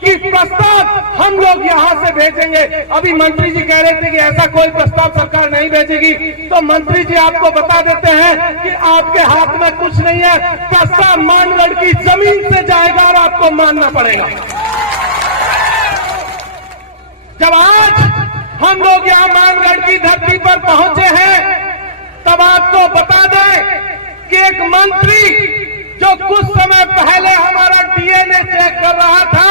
कि प्रस्ताव हम लोग यहाँ से भेजेंगे। अभी मंत्री जी कह रहे थे कि ऐसा कोई प्रस्ताव सरकार नहीं भेजेगी, तो मंत्री जी आपको बता देते हैं कि आपके हाथ में कुछ नहीं है। प्रस्ताव मानगढ़ की जमीन से जाएगा और आपको मानना पड़ेगा। जब आज हम लोग यहाँ मानगढ़ की धरती पर पहुंचे हैं, तब आपको बता दें कि एक मंत्री जो कुछ समय पहले हमारा डीएनए चेक कर रहा था,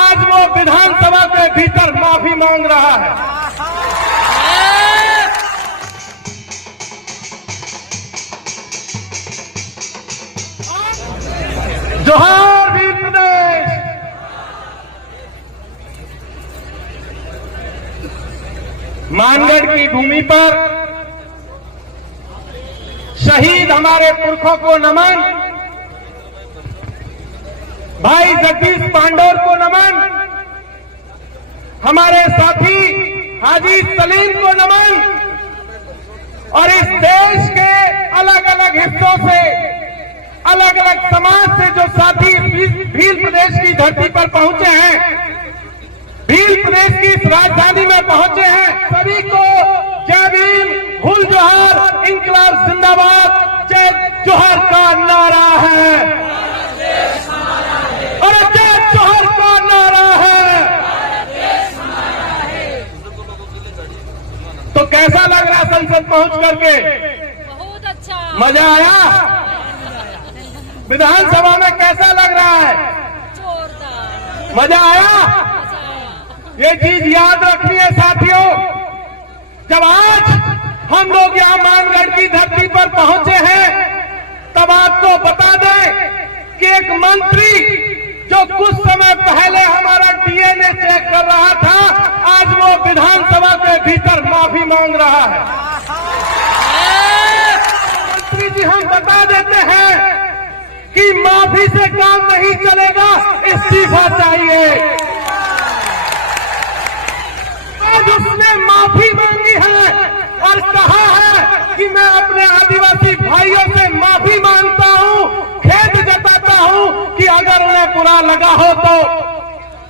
आज वो विधानसभा के भीतर माफी मांग रहा है। जोहार वीर प्रदेश। मानगढ़ की भूमि पर शहीद हमारे पुरखों को नमन, भाई जगदीश पांडोर को नमन, हमारे साथी हाजी सलीम को नमन, और इस देश के अलग अलग हिस्सों से, अलग अलग समाज से जो साथी भील प्रदेश की धरती पर पहुंचे हैं, भील प्रदेश की इस राजधानी में पहुंचे हैं, सभी को जय भीम, हुल जोहार, इंकलाब जिंदाबाद, जय जोहर का नारा है। और जय जोहर का नारा है। तो कैसा लग रहा संसद पहुंच करके? बहुत अच्छा। मजा आया? विधानसभा में कैसा लग रहा है? जोरदार। मजा आया? ये चीज याद रखनी है साथियों। जब आज हम लोग यहाँ मानगढ़ की धरती पर पहुंचे हैं, तब आपको बता दें कि एक मंत्री जो कुछ समय पहले हमारा डीएनए चेक कर रहा था, आज वो विधानसभा के भीतर माफी मांग रहा है। मंत्री जी हम बता देते हैं कि माफी से काम नहीं चलेगा, इस्तीफा चाहिए। आज उसने माफी मांगी है और कहा है कि मैं अपने आदिवासी भाइयों से माफी मांगता हूं, खेद जताता हूं कि अगर उन्हें बुरा लगा हो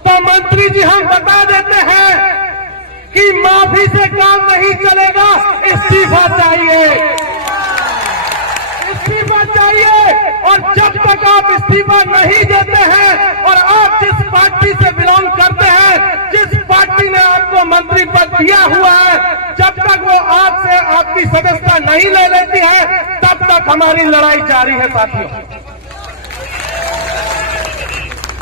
तो मंत्री जी हम बता देते हैं कि माफी से काम नहीं चलेगा, इस्तीफा चाहिए। इस्तीफा चाहिए। और जब तक आप इस्तीफा नहीं देते हैं और आप जिस पार्टी से बिलोंग करते हैं, जिस पार्टी ने आपको मंत्री पद दिया हुआ है, जब तक वो आपसे आपकी सदस्यता नहीं ले लेती है, तब तक हमारी लड़ाई जारी है साथियों।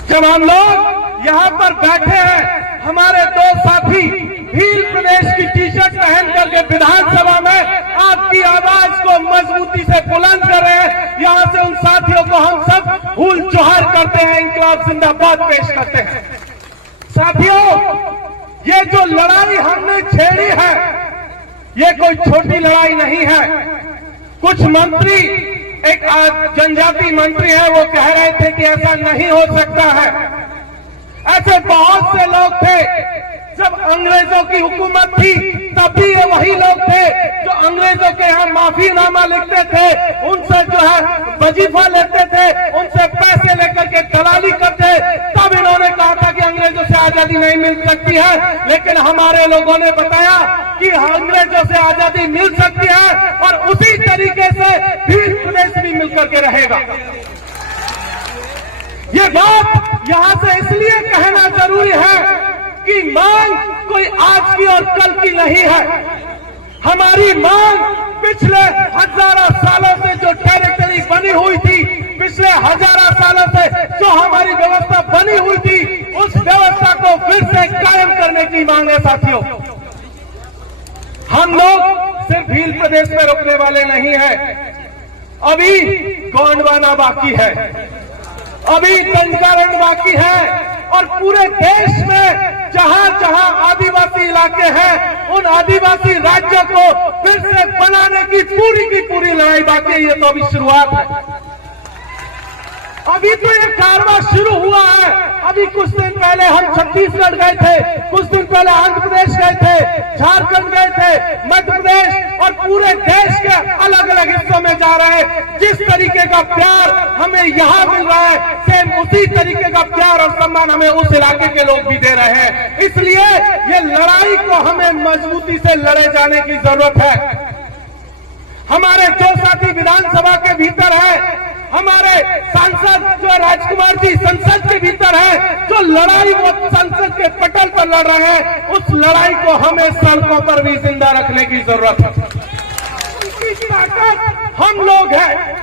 जब हम लोग यहाँ पर बैठे हैं, हमारे दो साथी भील प्रदेश की टी शर्ट पहन करके विधानसभा में आपकी आवाज को मजबूती से बुलंद कर रहे हैं। यहाँ से उन साथियों को हम सब हुल जोहार करते हैं, इंकलाब जिंदाबाद पेश करते हैं। साथियों, ये जो लड़ाई हमने छेड़ी है, ये कोई छोटी लड़ाई नहीं है। कुछ मंत्री, एक जनजाति मंत्री है, वो कह रहे थे कि ऐसा नहीं हो सकता है। ऐसे बहुत से लोग थे, जब अंग्रेजों की हुकूमत थी तब भी ये वही लोग थे जो अंग्रेजों के यहाँ माफीनामा लिखते थे, उनसे जो है वजीफा लेते थे, उनसे पैसे लेकर के दलाली करते। तब इन्होंने कहा था कि अंग्रेजों से आजादी नहीं मिल सकती है, लेकिन हमारे लोगों ने बताया कि अंग्रेजों से आजादी मिल सकती है और उसी तरीके से भील प्रदेश भी मिलकर के रहेगा। ये बात यहाँ से इसलिए कहना जरूरी है कि मांग कोई आज की और कल की नहीं है। हमारी मांग पिछले हजारों सालों से जो टेरिटरी बनी हुई थी, पिछले हजारों सालों से जो हमारी व्यवस्था बनी हुई थी, उस व्यवस्था को फिर से कायम करने की मांग है साथियों। हम लोग सिर्फ भील प्रदेश में रुकने वाले नहीं है। अभी गोंडवाना बाकी है, अभी टंकारण बाकी है, और पूरे देश में जहां जहां आदिवासी इलाके हैं, उन आदिवासी राज्यों को फिर से बनाने की पूरी लड़ाई बाकी है। ये तो अभी शुरुआत है। अभी तो ये कारवां शुरू हुआ है। अभी कुछ दिन पहले हम छत्तीसगढ़ गए थे, कुछ दिन पहले आंध्र प्रदेश गए थे, झारखंड गए थे, मध्य प्रदेश और पूरे देश के अलग अलग हिस्सों में जा रहे हैं। जिस तरीके का प्यार हमें यहाँ मिल रहा है, सेम उसी तरीके का प्यार और सम्मान हमें उस इलाके के लोग भी दे रहे हैं। इसलिए ये लड़ाई को हमें मजबूती से लड़े जाने की जरूरत है। हमारे जो साथी विधानसभा के भीतर है, हमारे सांसद जो राजकुमार जी संसद के भीतर है, जो लड़ाई वो संसद के पटल पर लड़ रहे हैं, उस लड़ाई को हमें सड़कों पर भी जिंदा रखने की जरूरत है। उनकी ताकत हम लोग हैं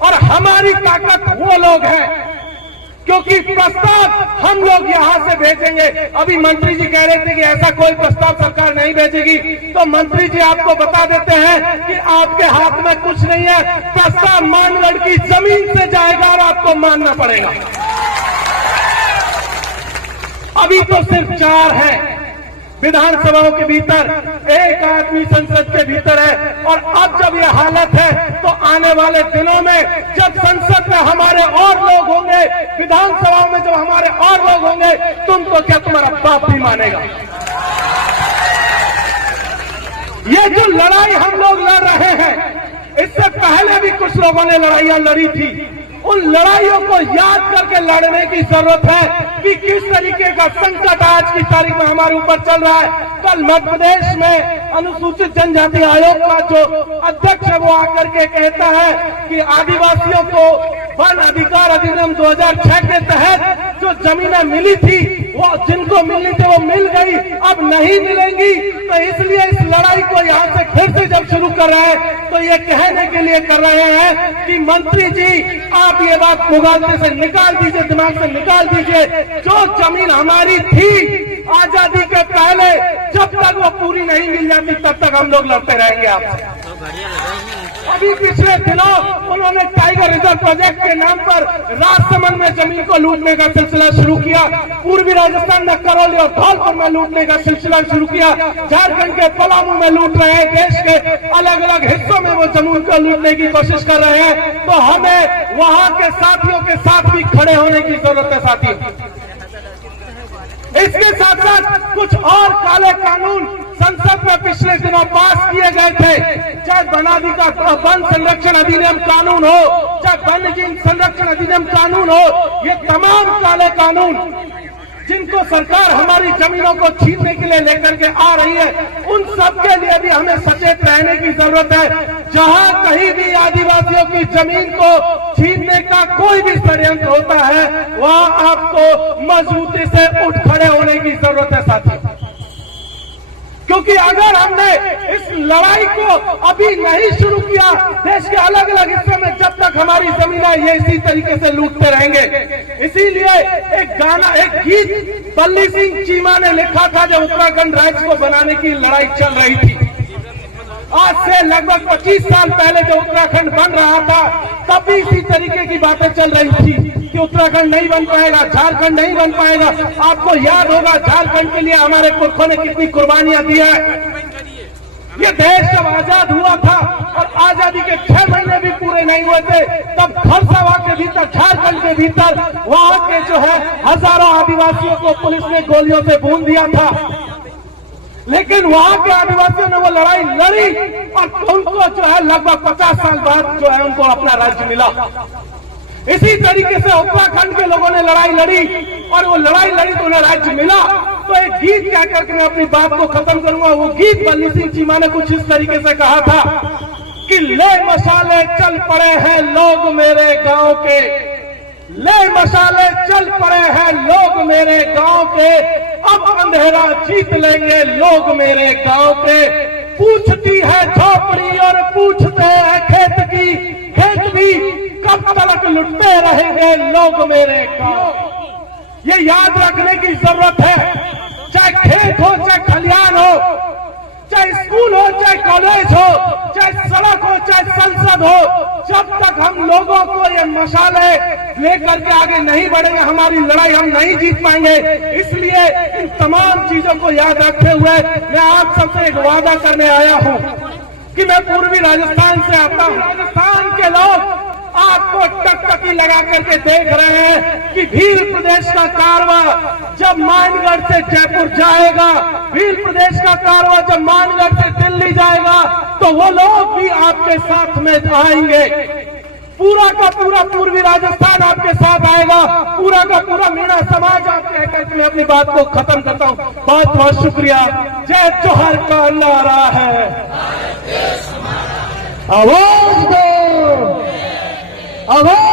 और हमारी ताकत वो लोग हैं, क्योंकि प्रस्ताव हम लोग यहां से भेजेंगे। अभी मंत्री जी कह रहे थे कि ऐसा कोई प्रस्ताव सरकार नहीं भेजेगी, तो मंत्री जी आपको बता देते हैं कि आपके हाथ में कुछ नहीं है। प्रस्ताव मानगढ़ की जमीन से जाएगा और आपको मानना पड़ेगा। अभी तो सिर्फ 4 हैं विधानसभाओं के भीतर, 1 आदमी संसद के भीतर है। और अब जब ये हालत है तो आने वाले दिनों में जब संसद में हमारे और लोग होंगे, विधानसभाओं में जब हमारे और लोग होंगे, तुमको क्या तुम्हारा बाप भी मानेगा। ये जो लड़ाई हम लोग लड़ रहे हैं, इससे पहले भी कुछ लोगों ने लड़ाइयां लड़ी थी। उन लड़ाइयों को याद करके लड़ने की जरूरत है कि किस तरीके का संकट आज की तारीख में हमारे ऊपर चल रहा है। कल मध्य प्रदेश में अनुसूचित जनजाति आयोग का जो अध्यक्ष है वो आकर के कहता है कि आदिवासियों को वन अधिकार अधिनियम 2006 के तहत जो जमीनें मिली थी, वो जिनको मिलनी थी वो मिल गई, अब नहीं मिलेंगी। तो इसलिए इस लड़ाई को यहाँ से फिर से जब शुरू कर रहे हैं तो ये कहने के लिए कर रहे हैं कि मंत्री जी आप ये बात मुगालते से निकाल दीजिए, दिमाग से निकाल दीजिए। जो जमीन हमारी थी आजादी के पहले, जब तक वो पूरी नहीं मिल जाती तब तक हम लोग लड़ते रहेंगे आपसे। अभी पिछले दिनों उन्होंने टाइगर रिजर्व प्रोजेक्ट के नाम पर राजसमंद में जमीन को लूटने का सिलसिला शुरू किया, पूर्वी राजस्थान में करौली और धौलपुर में लूटने का सिलसिला शुरू किया, झारखंड के पलामू में लूट रहे हैं, देश के अलग अलग हिस्सों में वो जमीन को लूटने की कोशिश कर रहे हैं। तो हमें वहां के साथियों के साथ भी खड़े होने की जरूरत है साथियों। इसके साथ साथ कुछ और काले कानून संसद में पिछले दिनों पास किए गए थे, चाहे वन संरक्षण अधिनियम कानून हो, चाहे वन्यजीव संरक्षण अधिनियम कानून हो, ये तमाम काले कानून जिनको सरकार हमारी जमीनों को छीनने के लिए लेकर के आ रही है, उन सब के लिए भी हमें सचेत रहने की जरूरत है। जहां कहीं भी आदिवासियों की जमीन को छीनने का कोई भी षड्यंत्र होता है, वहां आपको मजबूती से उठ खड़े होने की जरूरत है साथियों। क्योंकि अगर हमने इस लड़ाई को अभी नहीं शुरू किया, देश के अलग अलग हिस्सों में जब तक हमारी जमीनें ये इसी तरीके से लूटते रहेंगे। इसीलिए एक गीत बल्ली सिंह चीमा ने लिखा था जब उत्तराखंड राज्य को बनाने की लड़ाई चल रही थी। आज से लगभग 25 साल पहले जब उत्तराखंड बन रहा था, तब भी इसी तरीके की बातें चल रही थी कि उत्तराखंड नहीं बन पाएगा, झारखंड नहीं बन पाएगा। आपको याद होगा झारखंड के लिए हमारे पुरखों ने कितनी कुर्बानियां दी है। ये देश जब आजाद हुआ था और आजादी के 6 महीने भी पूरे नहीं हुए थे, तब खरसावा के भीतर, झारखंड के भीतर वहां के जो है हजारों आदिवासियों को पुलिस ने गोलियों से भून दिया था। लेकिन वहां के आदिवासियों ने वो लड़ाई लड़ी और उनको जो है लगभग 50 साल बाद जो है उनको अपना राज्य मिला। इसी तरीके से उत्तराखंड के लोगों ने लड़ाई लड़ी और वो लड़ाई लड़ी तो उन्हें राज्य मिला। तो एक गीत कह करके मैं अपनी बात को खत्म करूंगा। वो गीत बल्ली सिंह चीमा ने कुछ इस तरीके से कहा था कि ले मशाले चल पड़े हैं लोग मेरे गांव के, ले मशाले चल पड़े हैं लोग मेरे गांव के, अब अंधेरा जीत लेंगे लोग मेरे गांव के। पूछती है झोपड़ी और पूछते हैं खेत की, खेत भी कब तक लुटते रहेंगे लोग मेरे गांव। ये याद रखने की जरूरत है। चाहे खेत हो, चाहे खलियान हो, चाहे स्कूल हो, चाहे कॉलेज हो, चाहे सड़क हो, चाहे संसद हो, जब तक हम लोगों को ये मशाले लेकर के आगे नहीं बढ़ेंगे, हमारी लड़ाई हम नहीं जीत पाएंगे। इसलिए इन तमाम चीजों को याद रखते हुए मैं आप सबसे एक वादा करने आया हूं कि मैं पूर्वी राजस्थान से आता हूं। राजस्थान के लोग आपको टकटकी लगा करके देख रहे हैं कि भील प्रदेश का कारवा जब मानगढ़ से जयपुर जाएगा, भील प्रदेश का कारवा जब मानगढ़ से दिल्ली जाएगा, तो वो लोग भी आपके साथ में आएंगे। पूरा का पूरा पूर्वी राजस्थान आपके साथ आएगा, पूरा का पूरा मीणा समाज आपके है करके मैं अपनी बात को खत्म करता हूं। बहुत बहुत शुक्रिया। जय जोहर का नारा है, आवाज दो, आवाज